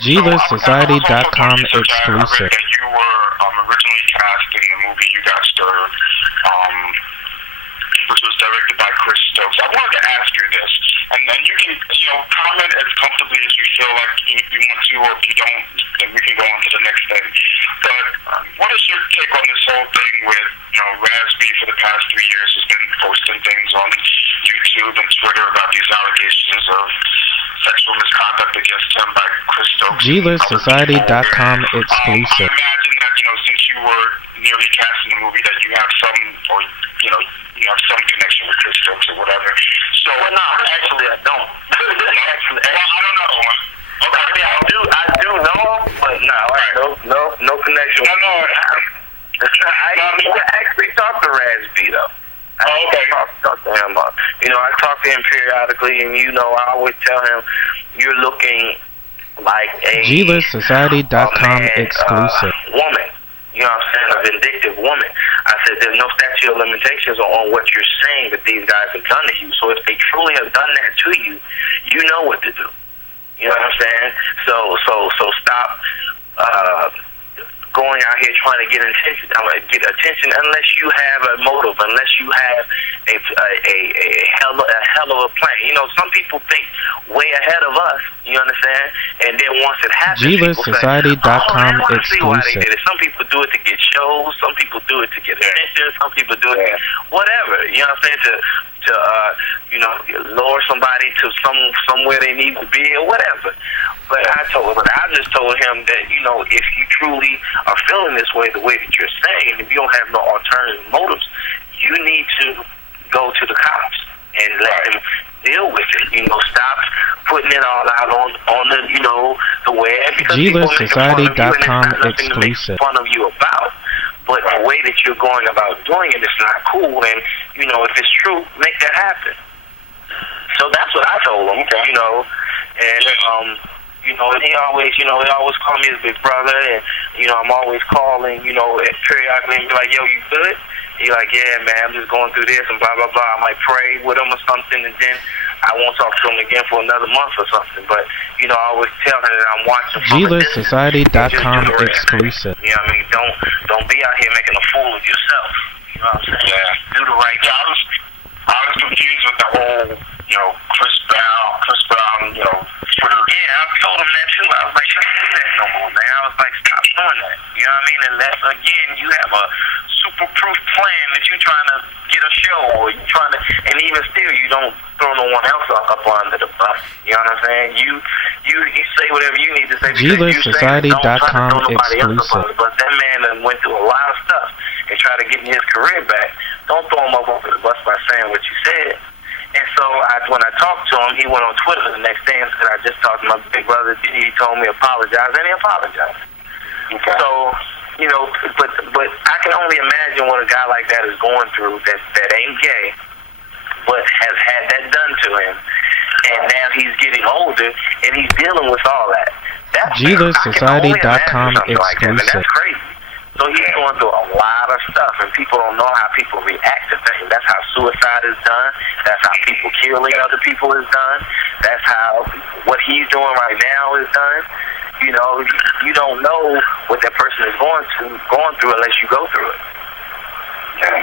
GListSociety.com exclusive. That you were originally cast in the movie You Got Served, which was directed by Chris Stokes. I wanted to ask you this, and then you can, comment as comfortably as you feel like you want to, or if you don't, then we can go on to the next thing. But what is your take on this whole thing with, Raz-B for the past 3 years has been posting things on YouTube and Twitter about these allegations of sexual misconduct against him by Chris Stokes. GListSociety.com exclusive. I imagine that, since you were nearly cast in the movie, that you have some, or, you have some connection with Chris Stokes or whatever. So, well, no, actually I don't. Actually, I don't know. Okay. I mean, I do know him, but no connection. No. I actually talked to Raz-B though. Okay. Talk to him. I talk to him periodically, and I always tell him, you're looking like a GListSociety.com exclusive. Woman. You know what I'm saying? A vindictive woman. I said there's no statute of limitations on what you're saying that these guys have done to you. So if they truly have done that to you, you know what to do. You know what I'm saying? So stop going out here trying to get attention unless you have a motive, unless you have a hell of a plan. Some people think way ahead of us, you understand? And then once it happens, GListSociety.com exclusive. Some people do it to get shows, some people do it to get attention, some people do it whatever, you know what I'm saying, to lure somebody to somewhere they need to be or whatever. But I just told him that, if you truly are feeling this way, the way that you're saying, if you don't have no alternative motives, you need to go to the cops and let them deal with it. Stop putting it all out on the, the web. GListSociety.com exclusive. Make fun of you about. But the way that you're going about doing it is not cool, and, if it's true, make that happen. So that's what I told him, and, and he always call me his big brother, and, I'm always calling, periodically and be like, yo, you good? He's like, yeah, man, I'm just going through this and blah, blah, blah. I might pray with him or something, and then I won't talk to him again for another month or something. But, I always tell him that I'm watching from GListSociety.com exclusive. You know what I mean? Don't be out here making a fool of yourself. You know what I'm saying? Yeah. Do the right thing. I was confused with the whole, Chris Brown, Twitter. Yeah, I told him that too. I was like, don't do that no more, man. I was like, stop doing that. You know what I mean? Unless, again, you have a super-proof plan that you're trying to get a show, or you're trying to, and even still, you don't throw no one else up under the bus. You know what I'm saying? You say whatever you need to say. GListSociety.com exclusive. But that man went through a lot of stuff and tried to get his career back. Don't throw him up over the bus by saying what you said. And so when I talked to him, he went on Twitter the next day and said, I just talked to my big brother. He told me apologize, and he apologized. Okay. So, but I can only imagine what a guy like that is going through that ain't gay, but has had that done to him. And now he's getting older, and he's dealing with all that. GListSociety.com exclusive. And that's crazy. So he's going through a lot of stuff, and people don't know how people react to things. That's how suicide is done. That's how people killing other people is done. That's how what he's doing right now is done. You don't know what that person is going through unless you go through it. Okay.